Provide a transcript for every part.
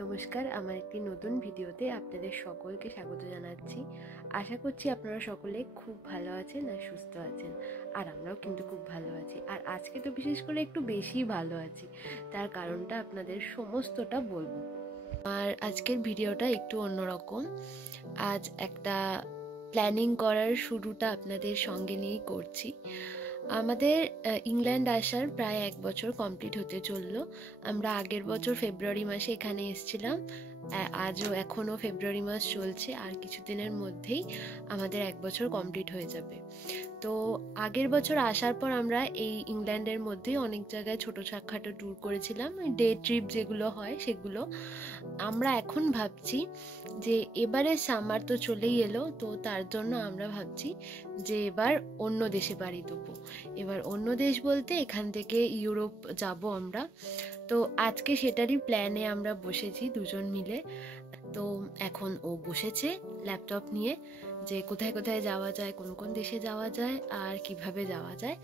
নমস্কার, আমার একটি নতুন ভিডিওতে আপনাদের সকলকে স্বাগত জানাচ্ছি। আশা করছি আপনারা সকলে খুব ভালো আছেন আর সুস্থ আছেন, আর আমরাও কিন্তু খুব ভালো আছি। আর আজকে তো বিশেষ করে একটু বেশি ভালো আছি, তার কারণটা আপনাদের সমস্তটা বলবো। আর আজকের ভিডিওটা একটু অন্যরকম। আজ একটা প্ল্যানিং করার শুরুটা আপনাদের সঙ্গে নিয়েই করছি। আমাদের ইংল্যান্ড আসার প্রায় 1 বছর কমপ্লিট হতে চললো। আমরা আগের বছর ফেব্রুয়ারি মাসে এখানে এসেছিলাম। আজও এখনও ফেব্রুয়ারি মাস চলছে, আর কিছুদিনের মধ্যেই আমাদের 1 বছর কমপ্লিট হয়ে যাবে। তো আগের বছর আসার পর আমরা এই ইংল্যান্ডের মধ্যেই অনেক জায়গায় ছোটোখাটো ট্যুর করেছিলাম, ডে ট্রিপ যেগুলো হয় সেগুলো। আমরা এখন ভাবছি যে এবারে সামার তো চলেই এলো, তো তার জন্য আমরা ভাবছি যে এবার অন্য দেশে পাড়ি দেবো। এবার অন্য দেশ বলতে এখান থেকে ইউরোপ যাব আমরা। তো আজকে সেটারই প্ল্যানে আমরা বসেছি দুজন মিলে। তো এখন ও বসেছে ল্যাপটপ নিয়ে যে কোথায় কোথায় যাওয়া যায়, কোন কোন দেশে যাওয়া যায় আর কিভাবে যাওয়া যায়,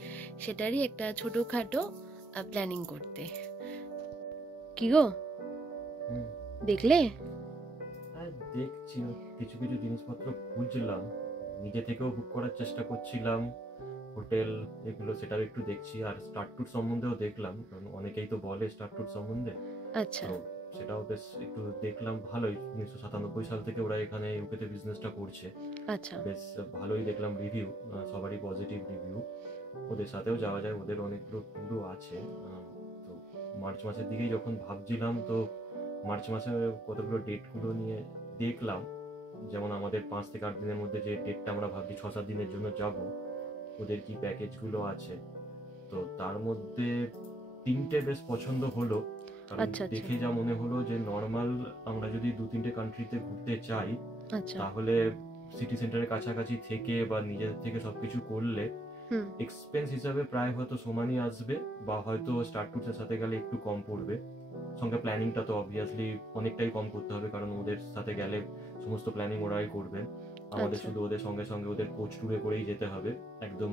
সেটারই একটা ছোটোখাটো প্ল্যানিং করতে। কি গো, দেখলে? দেখছি কিছু কিছু জিনিসপত্র খুঁজছিলাম, নিজে থেকেও বুক করার চেষ্টা করছিলাম হোটেল এগুলো, সেটাও একটু দেখছি। আর স্টার ট্যুর সম্বন্ধেও দেখলাম, কারণ অনেকেই তো বলে স্টার ট্যুর সম্বন্ধে। আচ্ছা, তো সেটাও বেশ একটু দেখলাম। ভালোই, 1997 সাল থেকে ওরা এখানে ইউকেতে বিজনেসটা করছে। আচ্ছা, বেশ ভালোই দেখলাম রিভিউ, সবারই পজিটিভ রিভিউ। ওদের সাথেও যাওয়া যায়, ওদের অনেকগুলো ট্যুরও আছে। তো মার্চ মাসের দিকেই যখন ভাবছিলাম, তো মার্চ মাসে কতগুলো ডেটগুলো নিয়ে দেখলাম। যেমন আমাদের 5 থেকে 8 দিনের মধ্যে যে ডেটটা আমরা ভাবছি 6-7 দিনের জন্য যাব, ওদের কি প্যাকেজগুলো আছে। তো তার মধ্যে 3টে বেশ পছন্দ হলো, কারণ আচ্ছা, আচ্ছা, দেখে যা মনে হলো যে নর্মাল আমরা যদি 2-3টে কান্ট্রিতে ঘুরতে চাই, আচ্ছা, তাহলে সিটি সেন্টারের কাছাকাছি থেকে বা নিজেদের থেকে সবকিছু করলে এক্সপেন্স হিসাবে প্রায় হয়তো সমানই আসবে, বা হয়তো স্টার ট্যুরসের সাথে গেলে একটু কম পড়বে। সঙ্গে প্ল্যানিংটা তো অবভিয়াসলি অনেকটাই কম করতে হবে, কারণ ওদের সাথে গেলে সমস্ত প্ল্যানিং ওরাই করবেন। আমাদের শুধু ওদের সঙ্গে সঙ্গে ওদের কোচ ট্যুরে করেই যেতে হবে। একদম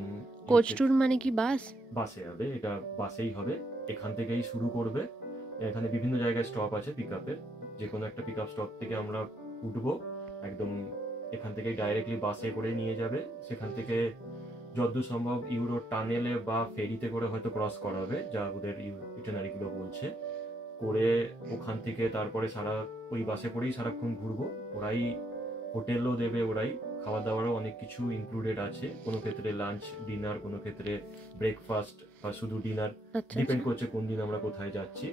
কোচ ট্যুর মানে কি বাস? বাসে হবে, এটা বাসেই হবে। এখান থেকেই শুরু করবে। এখানে বিভিন্ন জায়গায় স্টপ আছে পিক আপের, যে কোনো একটা পিক আপ স্টপ থেকে আমরা উঠবো, একদম এখান থেকে ডাইরেক্টলি বাসে করে নিয়ে যাবে। সেখান থেকে যতদূর সম্ভব ইউরো টানেলে বা ফেরিতে করে হয়তো ক্রস করাবে, যা ওদের ইটিনারিগুলো বলছে, করে ওখান থেকে তারপরে ওই বাসে করেই সারাক্ষণ ঘুরবো। ওরাই হোটেলও দেবে, ওরাই খাওয়া দাওয়ারও অনেক কিছু ইনক্লুডেড আছে। কোনো ক্ষেত্রে লাঞ্চ ডিনার, কোনো ক্ষেত্রে ব্রেকফাস্ট বা শুধু ডিনার, ডিপেন্ড করছে কোন দিন আমরা কোথায় যাচ্ছি।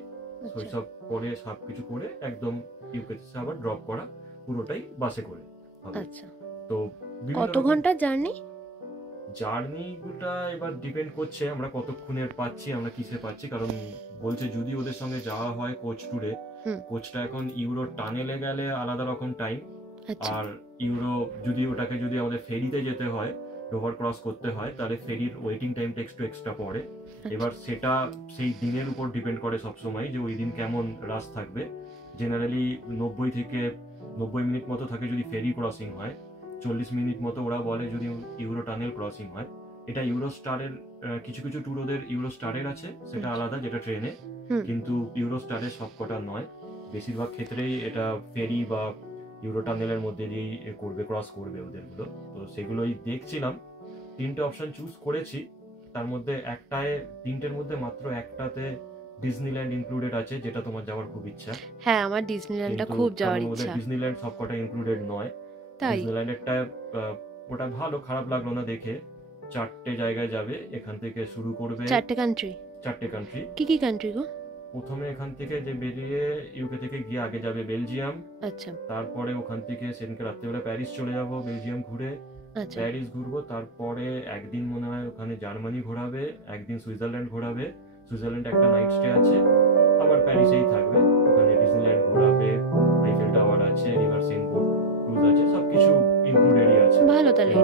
ওইসব করে সবকিছু করে একদম ইউকেতে আবার ড্রপ করা, পুরোটাই বাসে করে হবে। আচ্ছা, তো কত ঘন্টা জার্নিগুলো এবার ডিপেন্ড করছে আমরা কতক্ষণের পাচ্ছি, আমরা কিসে পাচ্ছি। কারণ বলছে যদি ওদের সঙ্গে যাওয়া হয় কোচ ট্যুরে, কোচটা এখন ইউরো টানেলে গেলে আলাদা রকম টাইম, আর যদি আমাদের ফেরিতে যেতে হয়, ডোভার ক্রস করতে হয়, তাহলে ফেরির ওয়েটিং টাইমটা একটু এক্সট্রা পড়ে। এবার সেটা সেই দিনের উপর ডিপেন্ড করে সবসময়, যে ওই দিন কেমন রাশ থাকবে। জেনারেলি 90 মিনিট মতো থাকে যদি ফেরি ক্রসিং হয়, 40 মিনিট মতো ওরা বলে যদি ইউরো টানেল ক্রসিং হয়। এটা ইউরো স্টারের কিছু কিছু ট্যুর ওদের ইউরো স্টারের আছে, সেটা আলাদা, যেটা ট্রেনে, কিন্তু ইউরো স্টারের সবকটা নয়। বেশিরভাগ ক্ষেত্রেই এটা ফেরি বা ইউরো টানেলের মধ্যে দিয়েই ক্রস করবে ওদেরগুলো। তো সেগুলোই দেখছিলাম, 3টে অপশন চুজ করেছি। তার মধ্যে তিনটের মধ্যে মাত্র একটাতে ডিজনিল্যান্ড ইনক্লুডেড আছে, যেটা তোমার যাওয়ার খুব ইচ্ছা। হ্যাঁ, আমার ডিজনিল্যান্ডটা খুব যাওয়ার ইচ্ছা। ডিজনিল্যান্ড সবকটা ইনক্লুডেড নয়। ডিজনিল্যান্ডেরটা ওটা ভালো, খারাপ লাগলো না দেখে। 4টে জায়গায় যাবে, এখান থেকে শুরু করবে। 4টে কান্ট্রি। কি কি কান্ট্রি গো? প্রথমে এখান থেকে যে বেরিয়ে ইউকে থেকে গিয়ে আগে যাবে বেলজিয়াম। আচ্ছা, তারপরে ওখান থেকে সেদিনকে রাত্রিবেলা প্যারিস চলে যাব, বেলজিয়াম ঘুরে। প্যারিস ঘুরবো, তারপরে একদিন মনে হয় ওখানে জার্মানি ঘোরাবে, একদিন সুইজারল্যান্ড ঘোরাবে। সুইজারল্যান্ড একটা নাইট স্টে আছে, আবার প্যারিসেই থাকবে। ওখানে ডিজনিল্যান্ড ঘোরাবে, আইফেল টাওয়ার আছে, রিভার সেন বোট ক্রুজ আছে, সবকিছু ইনক্লুডেডই আছে। ভালো, তাহলে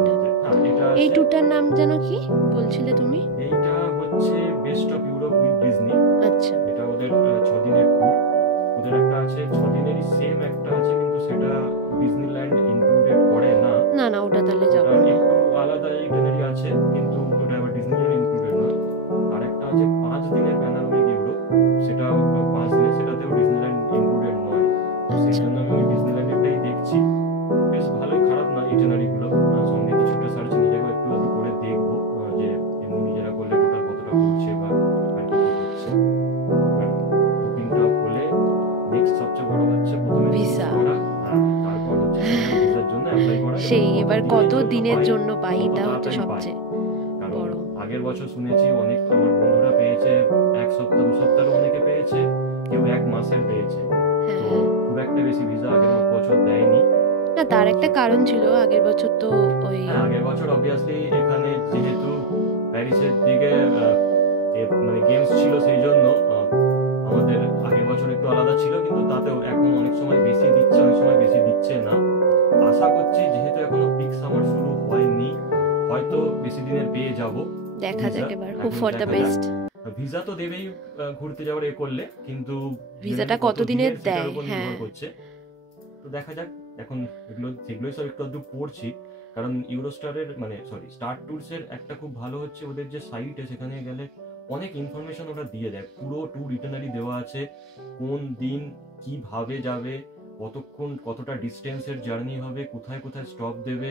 এই ট্যুরটার নাম যেন কি বলছিলে তুমি? এইটা হচ্ছে best of Europe with Disney. আচ্ছা, এটা ওদের 6 দিনের ট্যুর। ওদের একটা আছে 6 দিনেরই সেম একটা আছে, কিন্তু সেটা ডিজনিল্যান্ড ইনক্লুডেড করে না। না, ওটা তাহলে যাবো না। একটু আলাদা ইটিনারি আছে, কিন্তু ওটা আবার ডিজনিল্যান্ড ইনক্লুডেড না। আর একটা আছে 5 দিনের প্যানোরামিক ইউরোপ, সেটা 5 দিনের, সেটাতেও ডিজনিল্যান্ড ইনক্লুডেড নয়। সেই এবার কত দিনের জন্য পাই, এটা হচ্ছে সবচেয়ে বড়। আগের বছর শুনেছি অনেক আমার বন্ধুরা পেয়েছে 1 সপ্তাহ 2 সপ্তাহের, অনেকে পেয়েছে, কেউ 1 মাসের পেয়েছে। তো খুব একটা বেশি ভিসা আগের বছর দেয়নি। না, তার একটা কারণ ছিল, আগের বছর তো ওই আগের বছর অবভিয়াসলি এখানে যেহেতু প্যারিসের দিকে মানে গেমস ছিল, সেই জন্য আমাদের আগের বছর একটু আলাদা ছিল, কিন্তু তাতেও এখন অনেক সময় বেশি দিচ্ছে, অনেক সময় বেশি দিচ্ছে না। আশা করছি যেহেতু এখনো পিক সামার শুরু হয়নি, হয়তো বেশি দিনের পেয়ে যাব, দেখা যাক এবার, hope for the best. Visa তো দেবেই ঘুরতে যাওয়ার করলে, কিন্তু ভিসাটা কত দিনের দেয় হ্যাঁ করছে, তো দেখা যাক। এখন সেগুলোই সব একটু আধটু পড়ছি, কারণ ইউরোস্টারের মানে স্টার ট্যুরস এর একটা খুব ভালো হচ্ছে ওদের যে সাইটে, সেখানে গেলে অনেক ইনফরমেশন ওরা দিয়ে দেয়, পুরো ট্যুর ইটারনালি দেওয়া আছে, কোন দিন কিভাবে যাবে, কতক্ষণ কতটা ডিস্টেন্সের জার্নি হবে, কোথায় কোথায় স্টপ দেবে,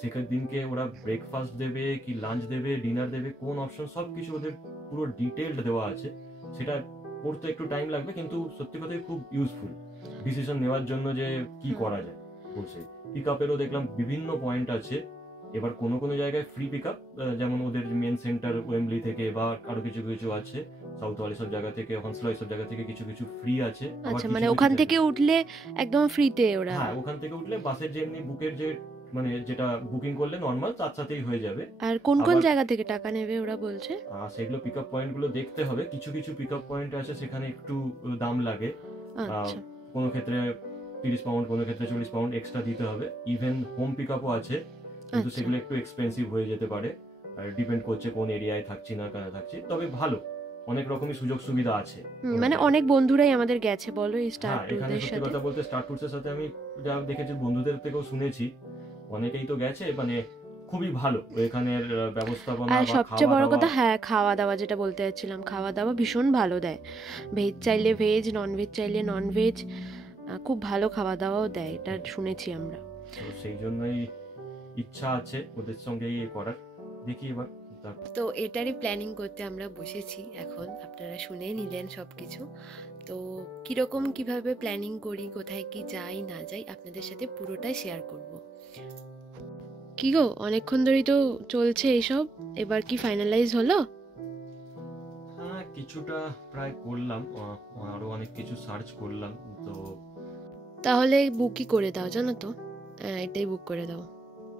সেখান দিনকে ওরা ব্রেকফাস্ট দেবে কি লাঞ্চ দেবে ডিনার দেবে, কোন অপশন, সবকিছু ওদের পুরো ডিটেইলড দেওয়া আছে। সেটা পড়তে একটু টাইম লাগবে, কিন্তু সত্যি কথাই খুব ইউজফুল ডিসিশন নেওয়ার জন্য যে কি করা যায়। বলছে পিক আপেরও দেখলাম বিভিন্ন পয়েন্ট আছে, এবার কোনো কোনো জায়গায় ফ্রি পিক আপ, যেমন ওদের মেন সেন্টার ওয়েম্বলি থেকে বা আরো কিছু কিছু আছে সাউথ ওয়াল সব জায়গা থেকে, হনসলো সব জায়গা থেকে কিছু কিছু ফ্রি আছে। আচ্ছা, মানে ওখান থেকে উঠলে একদম ফ্রিতে ওরা? হ্যাঁ, ওখান থেকে উঠলে বাসের যেমনি বুকের যে মানে যেটা বুকিং করলে নরমাল তার সাথেই হয়ে যাবে। আর কোন কোন জায়গা থেকে টাকা নেবে ওরা বলছে? সেগুলো পিক আপ পয়েন্ট গুলো দেখতে হবে, কিছু কিছু পিক আপ পয়েন্ট আছে সেখানে একটু দাম লাগে, কোনো ক্ষেত্রে 30 পাউন্ড, কোনো ক্ষেত্রে 40 পাউন্ড এক্সট্রা দিতে হবে। ইভেন হোম পিক আপও আছে, কিন্তু সেগুলো একটু এক্সপেন্সিভ হয়ে যেতে পারে, আর ডিপেন্ড করছে কোন এরিয়ায় থাকছি না কেন থাকছি, তবে ভালো অনেক রকমই সুযোগ সুবিধা আছে। মানে অনেক বন্ধুরাই আমাদের গেছে বলো এই স্টার ট্যুরদের সাথে। সত্যি কথা বলতে স্টার ট্যুরসের সাথে আমি যা দেখেছি বন্ধুদের থেকেও শুনেছি, অনেকেই তো গেছে, মানে খুবই ভালো এখানের ব্যবস্থাপনা। আর সবচেয়ে বড় কথা, হ্যাঁ খাওয়া দাওয়া, যেটা বলতে যাচ্ছিলাম, খাওয়া দাওয়া ভীষণ ভালো দেয়, ভেজ চাইলে ভেজ, নন ভেজ চাইলে নন ভেজ, খুব ভালো খাওয়া দাওয়াও দেয়, এটা শুনেছি আমরা। সেই জন্যই ইচ্ছা আছে ওদের সঙ্গে করার, দেখি এবার। তো এটারই প্ল্যানিং করতে আমরা বসেছি এখন, আপনারা শুনে নিলেন সবকিছু। তো কিরকম কিভাবে প্ল্যানিং করি, কোথায় কি যাই না যাই, আপনাদের সাথে পুরোটাই শেয়ার করব। কি গো, অনেকক্ষণ ধরেই তো চলছে এইসব, এবার কি ফাইনালাইজ হলো? হ্যাঁ, কিছুটা প্রায় করলাম, আরো অনেক কিছু সার্চ করলাম। তো তাহলে বুকই করে দাও, জানো তো, এটাই বুক করে দাও।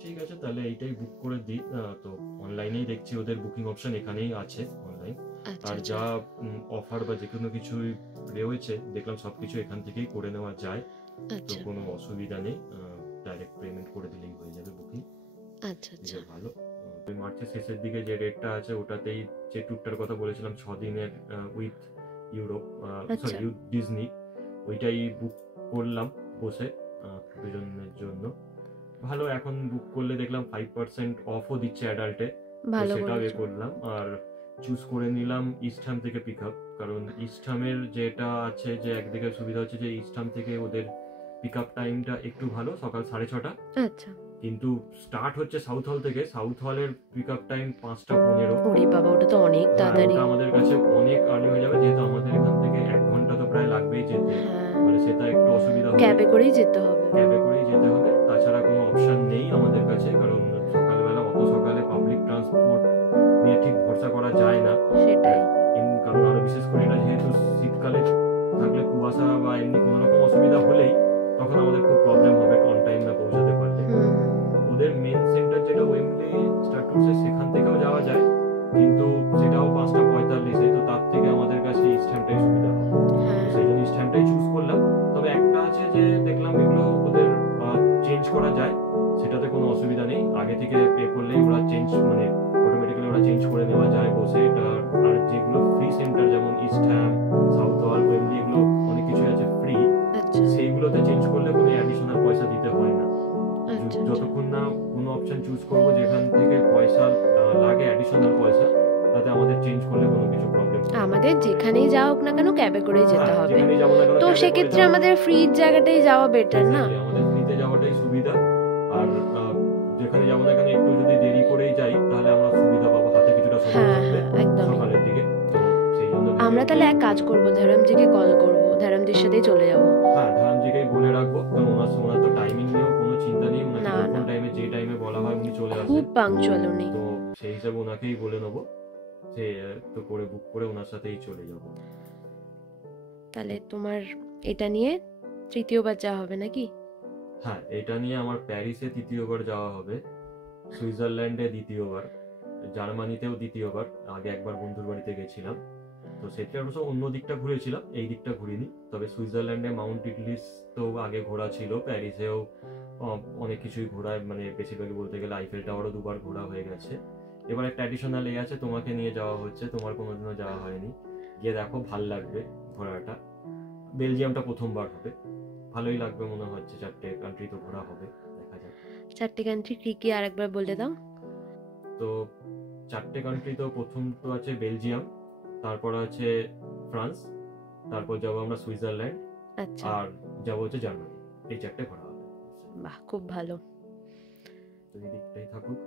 ঠিক আছে, তাহলে এইটাই বুক করে দিই। তো অনলাইনেই দেখছি ওদের বুকিং অপশন এখানেই আছে অনলাইন, আর যা অফার বা যে কোনো কিছু রয়েছে দেখলাম সবকিছু এখান থেকেই করে নেওয়া যায়, তো কোনো অসুবিধা নেই, ডাইরেক্ট পেমেন্ট করে দিলেই হয়ে যাবে বুকিং। আচ্ছা আচ্ছা, ভালো। মার্চের শেষের দিকে যে রেটটা আছে ওটাতেই যে ট্যুরটার কথা বলেছিলাম 6 দিনের উইথ ইউরোপ উইথ ডিজনি, ওইটাই বুক করলাম বসে দুজনের জন্য। ভালো, এখন বুক করলে দেখলাম 5% অফও দিচ্ছে অ্যাডাল্টে, সেটাও করলাম। আর চুজ করে নিলাম ইস্টহাম থেকে পিক আপ, কারণ ইস্টহামের যেটা আছে যে একদিকে সুবিধা হচ্ছে যে ইস্টহাম থেকে ওদের পিক আপ টাইমটা একটু ভালো, সকাল 6:30। আচ্ছা, কিন্তু স্টার্ট হচ্ছে সাউথ হল থেকে, সাউথ হলের পিক আপ টাইম 5:15। ওরে বাবা, ওটা তো অনেক তাড়াতাড়ি, আমাদের কাছে অনেক আর্লি হয়ে যাবে, যেহেতু আমাদের এখান থেকে 1 ঘন্টা তো প্রায় লাগবেই যেতে, মানে সেটা একটু অসুবিধা হবে, ক্যাবে করেই যেতে হবে। তাছাড়া কোনো অপশন নেই আমাদের কাছে, কারণ সকালবেলা অত সকালে পাবলিক ট্রান্সপোর্ট নিয়ে ঠিক ভরসা করা যায় না। সেটাই, কারণ আরো বিশেষ করে এটা যেহেতু শীতকালে থাকলে কুয়াশা বা এমনি কোনো রকম অসুবিধা হলেই তখন আমাদের খুব প্রবলেম হবে অন টাইম না পৌঁছাতে পারলে। ওদের মেন সেন্টার যেটা ওয়েম্বলি স্টার ট্যুরস, সেখান থেকেও যাওয়া যায়, কিন্তু সেটাও 5:45, তো তার থেকে আমাদের কাছে ইস্টহামটাই সুবিধা হবে, সেই জন্য ইস্টহামটাই চুজ করলাম। তবে একটা আছে যে দেখলাম এগুলো ওদের চেঞ্জ করা যায়, সেটাতে কোনো অসুবিধা নেই, আগে থেকে পে করলেই ওরা চেঞ্জ মানে অটোমেটিক্যালি ওরা চেঞ্জ করে নেওয়া যায় বসে। আর যেগুলো ফ্রি সেন্টার যেমন ইস্টহাম, সাউথ হল, ওয়েম্বলি, এগুলো অনেক কিছু আছে ফ্রি, সেইগুলোতে চেঞ্জ করলে কোনো অ্যাডিশনাল পয়সা দিতে হয় না। যতক্ষণ না কোনো অপশন চুজ করব যেখান থেকে পয়সা লাগে অ্যাডিশনাল পয়সা, তাতে আমাদের চেঞ্জ করলে কোনো কিছু প্রবলেম হবে না। আমাদের যেখানেই যাও না কেন ক্যাবে করেই যেতে হবে, তো সেক্ষেত্রে আমাদের ফ্রি জায়গাটাই যাওয়া বেটার না? আমাদের ফ্রিতে যাওয়াটাই সুবিধা, আর যেখানে যাবো না কেন একটু যদি দেরি করেই যাই তাহলে আমরা সুবিধা পাবো, হাতে কিছুটা সময় থাকবে সকালের দিকে। তো সেই জন্য আমরা তাহলে এক কাজ করব, ধরমজিকে কল করব, ধারামজির সাথেই চলে যাবো। হ্যাঁ, ধারামজিকেই বলে রাখবো, কারণ ওনার তো টাইমিং নিয়েও কোনো চিন্তা নেই, ওনাকে কোন টাইমে যে টাইমে বলা হয় উনি চলে আসেন, খুব পাংচুয়াল উনি। তো সেই হিসাবে ওনাকেই বলে নেবো যে তো করে বুক করে ওনার সাথেই চলে যাব। তাহলে তোমার এটা নিয়ে তৃতীয়বার যাওয়া হবে নাকি? হ্যাঁ, এটা নিয়ে আমার প্যারিসে তৃতীয়বার যাওয়া হবে, সুইজারল্যান্ডে দ্বিতীয়বার, জার্মানিতেও দ্বিতীয়বার। আগে একবার বন্ধুর বাড়িতে গেছিলাম, তো সেটা অবশ্য অন্য দিকটা ঘুরেছিলাম, এই দিকটা ঘুরিনি। তবে সুইজারল্যান্ডে মাউন্ট ইটলিস তো আগে ঘোরা ছিল, প্যারিসেও অনেক কিছুই ঘোরা, মানে বেশিরভাগই বলতে গেলে আইফেল টাওয়ারও দুবার ঘোরা হয়ে গেছে। এবার একটা অ্যাডিশনাল এই আছে, তোমাকে নিয়ে যাওয়া হচ্ছে, তোমার কোনোদিনও যাওয়া হয়নি, গিয়ে দেখো ভাল লাগবে ঘোরাটা। বেলজিয়ামটা প্রথমবার হবে, ভালোই লাগবে মনে হচ্ছে, 4টে কান্ট্রি তো ঘোরা হবে, দেখা যাক। 4টে কান্ট্রি কি কি আরেকবার বলে দাও। তো 4টে কান্ট্রি তো প্রথম তো আছে বেলজিয়াম, তারপর আছে ফ্রান্স, তারপর যাবো আমরা সুইজারল্যান্ড, আচ্ছা, আর যাবো হচ্ছে জার্মানি। এই 4টে ঘোরা হবে। বাহ, খুব ভালো। তো এই দিকটাই থাকুক,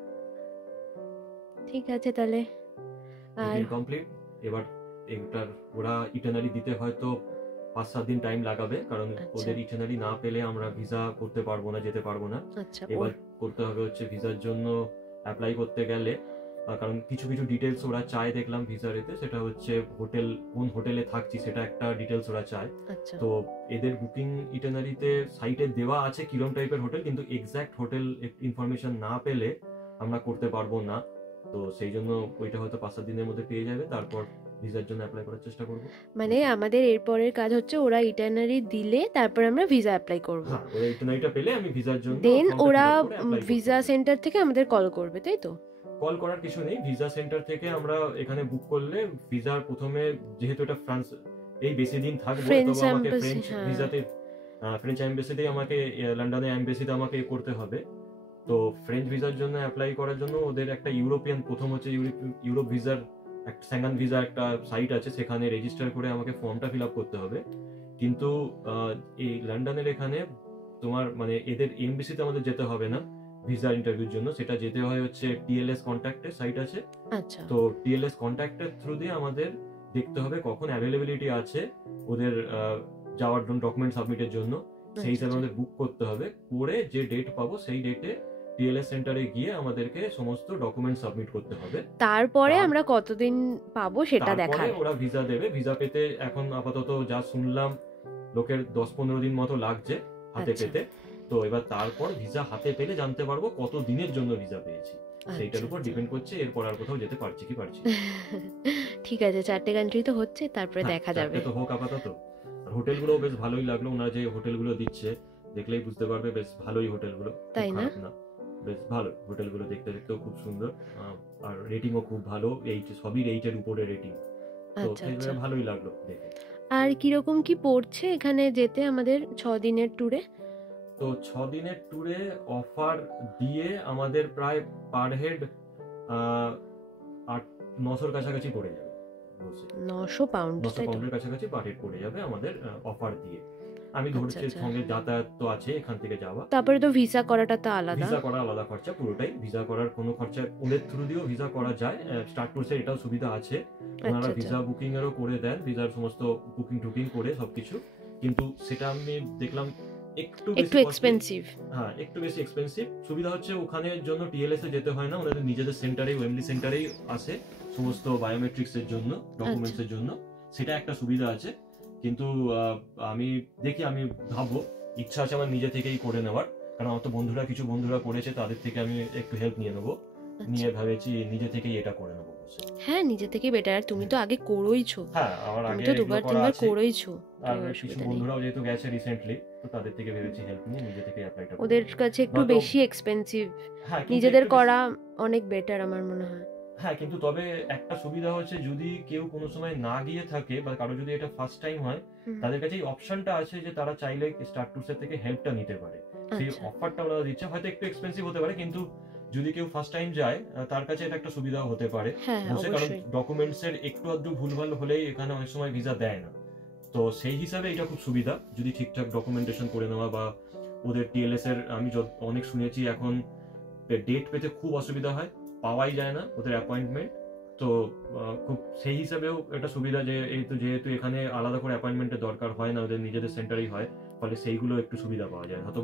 ঠিক আছে তাহলে। আর কমপ্লিট। এবার এটার ওরা ইটানারি দিতে হয়তো 5-7 দিন টাইম লাগাবে, কারণ ওদের ইটানারি না পেলে আমরা ভিসা করতে পারবো না, যেতে পারবো না। এবার করতে হবে হচ্ছে ভিসার জন্য অ্যাপ্লাই করতে গেলে, কারণ কিছু কিছু ডিটেলস ওরা চায় দেখলাম ভিসার এতে, সেটা হচ্ছে হোটেল, কোন হোটেলে থাকছি সেটা একটা ডিটেলস ওরা চায়। তো এদের বুকিং ইটানারিতে সাইটে দেওয়া আছে কিরম টাইপের হোটেল, কিন্তু এক্সাক্ট হোটেল ইনফরমেশন না পেলে আমরা করতে পারবো না। তো সেই জন্য ওইটা হয়তো 5-7 দিনের মধ্যে পেয়ে যাবে, তারপর ভিসার জন্য অ্যাপ্লাই করার চেষ্টা করব। মানে আমাদের এরপরের কাজ হচ্ছে ওরা ইটানারি দিলে তারপর আমরা ভিসা অ্যাপ্লাই করব। হ্যাঁ, ওরা ইটানারিটা পেলে আমি ভিসার জন্য, দেন ওরা ভিসা সেন্টার থেকে আমাদের কল করবে, তাই তো? কল করার কিছু নেই, ভিসা সেন্টার থেকে আমরা এখানে বুক করলে ভিসার প্রথমে, যেহেতু এটা ফ্রান্স এই বেশি দিন থাকবো, তো আমাকে ফ্রেঞ্চ ভিসাতে, ফ্রেঞ্চ এমবেসিতে আমাকে, লন্ডনে এমবেসিতে আমাকে করতে হবে। তো ফ্রেঞ্চ ভিসার জন্য অ্যাপ্লাই করার জন্য ওদের একটা ইউরোপিয়ান, প্রথম হচ্ছে ইউরোপ ভিসার একটা স্যাঙ্গান ভিসা একটা সাইট আছে, সেখানে রেজিস্টার করে আমাকে ফর্মটা ফিল আপ করতে হবে। কিন্তু এই লন্ডনের এখানে তোমার মানে এদের এমবেসিতে আমাদের যেতে হবে না ভিসা ইন্টারভিউর জন্য, সেটা যেতে হয় হচ্ছে টিএলএস কন্ট্যাক্টের সাইট আছে। আচ্ছা, তো টিএলএস কন্ট্যাক্টের থ্রু দিয়ে আমাদের দেখতে হবে কখন অ্যাভেলেবিলিটি আছে ওদের যাওয়ার জন্য, ডকুমেন্ট সাবমিটের জন্য, সেই হিসাবে আমাদের বুক করতে হবে। করে যে ডেট পাবো সেই ডেটে টিএলএস সেন্টারে গিয়ে আমাদেরকে সমস্ত ডকুমেন্ট সাবমিট করতে হবে। তারপরে আমরা কতদিন পাবো সেটা দেখার, ওরা ভিসা দেবে। ভিসা পেতে এখন আপাতত যা শুনলাম লোকের 10-15 দিন মতো লাগছে হাতে পেতে। তো এবার তারপর ভিসা হাতে পেলে জানতে পারবো কত দিনের জন্য ভিসা পেয়েছি, সেইটার উপর ডিপেন্ড করছে এরপর আর কোথাও যেতে পারছি কি পারছি। ঠিক আছে, 4টে কান্ট্রি তো হচ্ছে, তারপরে দেখা যাবে। তো হোক আপাতত। আর হোটেলগুলো বেশ ভালোই লাগলো, ওনারা যে হোটেলগুলো দিচ্ছে দেখলেই বুঝতে পারবে বেশ ভালোই হোটেলগুলো, তাই না? বেশ ভালো হোটেলগুলো, দেখতে দেখতেও খুব সুন্দর, আর রেটিংও খুব ভালো, এই সবই 8-এর উপরে রেটিং, তো সেটা ভালোই লাগলো দেখে। আর কিরকম কি পড়ছে এখানে যেতে আমাদের 6 দিনের ট্যুরে? তো 6 দিনের ট্যুরে অফার দিয়ে আমাদের প্রায় পার হেড 900-র কাছাকাছি পড়ে যাবে, 900 পাউন্ডের কাছাকাছি পার হেড পড়ে যাবে আমাদের অফার দিয়ে। আমি ধরছি সঙ্গে যাতায়াত তো আছে এখান থেকে যাওয়া, তারপরে তো ভিসা করাটা তো আলাদা, ভিসা করা আলাদা খরচা পুরোটাই। ভিসা করার কোনো খরচা ওদের থ্রু দিয়েও ভিসা করা যায়, স্টার্ট ট্যুরসের এটাও সুবিধা আছে, ওনারা ভিসা বুকিং এরও করে দেন, ভিসার সমস্ত বুকিং টুকিং করে সবকিছু। কিন্তু সেটা আমি দেখলাম একটু এক্সপেন্সিভ। হ্যাঁ, একটু বেশি এক্সপেন্সিভ। সুবিধা হচ্ছে ওখানের জন্য টিএলএস এ যেতে হয় না, ওনাদের নিজেদের সেন্টারে, ওয়েমলি সেন্টারেই আসে সমস্ত বায়োমেট্রিক্স এর জন্য, ডকুমেন্টস এর জন্য, সেটা একটা সুবিধা আছে। কিন্তু আমি দেখি, আমি ভাববো, ইচ্ছা আছে আমার নিজে থেকেই করে নেওয়ার, কারণ আমার তো কিছু বন্ধুরা করেছে, তাদের থেকে আমি একটু হেল্প নিয়ে নেবো, নিয়ে ভেবেছি নিজে থেকেই এটা করে নেবো। হ্যাঁ, নিজে থেকে বেটার, তুমি তো আগে করেইছো। হ্যাঁ, আমার আগে তো 2-3 করেইছো, আর কিছু বন্ধুরাও যেহেতু গেছে রিসেন্টলি, তো তাদের থেকে ভেবেছি হেল্প নিয়ে নিজে থেকে অ্যাপ্লাইটা করব। ওদের কাছে একটু বেশি এক্সপেন্সিভ, নিজেদের করা অনেক বেটার আমার মনে হয়। হ্যাঁ, কিন্তু তবে একটা সুবিধা হচ্ছে, যদি কেউ কোনো সময় না গিয়ে থাকে বা কারো যদি এটা ফার্স্ট টাইম হয়, তাদের কাছে এই অপশনটা আছে যে তারা চাইলে স্টার্ট ট্যুরসের থেকে হেল্পটা নিতে পারে, সেই অফারটা ওরা দিচ্ছে। হয়তো একটু এক্সপেন্সিভ হতে পারে, কিন্তু যদি কেউ ফার্স্ট টাইম যায় তার কাছে এটা একটা সুবিধা হতে পারে, কারণ ডকুমেন্টস এর একটু আধটু ভুলভাল হলেই এখানে অনেক সময় ভিসা দেয় না। তো সেই হিসাবে এটা খুব সুবিধা, যদি ঠিকঠাক ডকুমেন্টেশন করে নেওয়া বা ওদের টিএলএস এর, আমি অনেক শুনেছি এখন ডেট পেতে খুব অসুবিধা হয়, পাওয়াই যায় না ওদের অ্যাপয়েন্টমেন্ট। তো খুব সেই হিসাবেও একটা সুবিধা যে এই তো যেহেতু এখানে আলাদা করে অ্যাপয়েন্টমেন্টের দরকার হয় না, ওদের নিজেদের সেন্টারেই হয়, ফলে সেইগুলো একটু সুবিধা পাওয়া যায়। হয়তো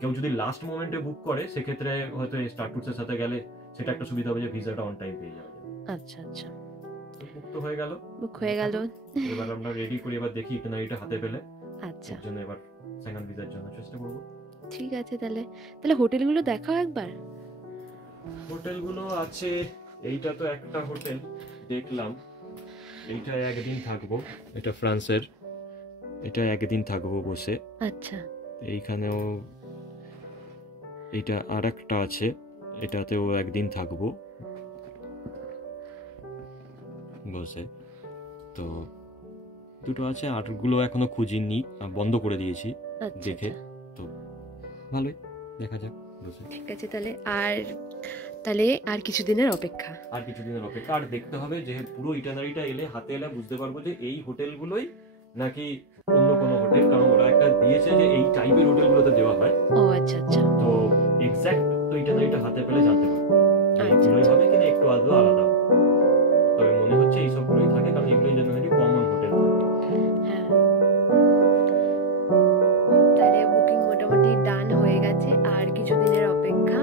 কেউ যদি লাস্ট মোমেন্টে বুক করে সেক্ষেত্রে হয়তো এই স্টার ট্যুরসের সাথে গেলে সেটা একটা সুবিধা হবে যে ভিসাটা অন টাইম পেয়ে যাবে। আচ্ছা আচ্ছা, বুক তো হয়ে গেল, এবার আমরা রেডি করি, এবার দেখি ইটানারিটা হাতে পেলে আচ্ছা এর জন্য এবার সেকেন্ড ভিসার জন্য চেষ্টা করব। ঠিক আছে, তাহলে হোটেলগুলো দেখাও একবার। হোটেলগুলো আছে, এইটা তো একটা হোটেল দেখলাম, এইটা একদিন থাকবো, এটা ফ্রান্সের, এটা একদিন থাকবো বসে। আচ্ছা, এইখানেও এইটা আর একটা আছে, এটাতেও একদিন থাকবো বসে। তো দুটো আছে, আরগুলো এখনো খুঁজিনি, বন্ধ করে দিয়েছি দেখে। তো ভালোই, দেখা যাক বসে। ঠিক আছে, তাহলে আর কিছুদিনের অপেক্ষা, আর দেখতে হবে যে পুরো ইটানারিটা এলে হাতে এলে বুঝতে পারবো যে এই হোটেলগুলোই নাকি অন্য কোনো হোটেল, কারণ ওরা একটা দিয়েছে যে এই টাইপের হোটেলগুলোতে দেওয়া হয়। ও আচ্ছা আচ্ছা, তো এক্স্যাক্ট তো ইটানারিটা হাতে পেলে জানতে পারবো এইগুলোই হবে কিনা একটু আদৌ আলাদা হবে। তবে মনে হচ্ছে এই সবগুলোই থাকে, কারণ এগুলোই জেনারেলি কমন হোটেল। হ্যাঁ, তাহলে বুকিং মোটামুটি ডান হয়ে গেছে, আর কিছুদিনের অপেক্ষা।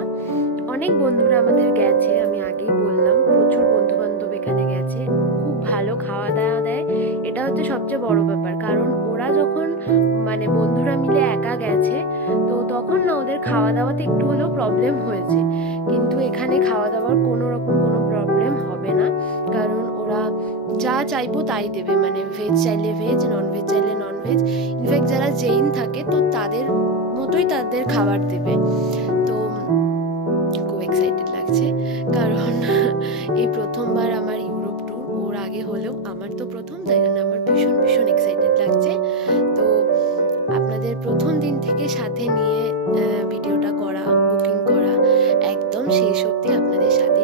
অনেক বন্ধুরা আমাদের গেছে, আমি আগেই বললাম, প্রচুর বন্ধু বান্ধব এখানে গেছে, খুব ভালো খাওয়া দাওয়া দেয়, এটা হচ্ছে সবচেয়ে বড় ব্যাপার। কারণ ওরা যখন মানে বন্ধুরা মিলে একা গেছে, তো তখন না ওদের খাওয়া দাওয়াতে একটু হলেও প্রবলেম হয়েছে, কিন্তু এখানে খাওয়া দাওয়ার কোনো রকম কোনো প্রবলেম হবে না, কারণ ওরা যা চাইবো তাই দেবে, মানে ভেজ চাইলে ভেজ, নন ভেজ চাইলে নন ভেজ, ইনফ্যাক্ট যারা জৈন থাকে তো তাদের মতোই তাদের খাবার দেবে। তো খুব এক্সাইটেড লাগছে, কারণ এই প্রথমবার আমার ইউরোপ ট্যুর, ওর আগে হলেও আমার তো প্রথম, তাই জন্য আমার ভীষণ ভীষণ এক্সাইটেড লাগছে। তো আপনাদের প্রথম দিন থেকে সাথে নিয়ে ভিডিওটা করা, বুকিং করা, একদম শেষ অবধি আপনাদের সাথে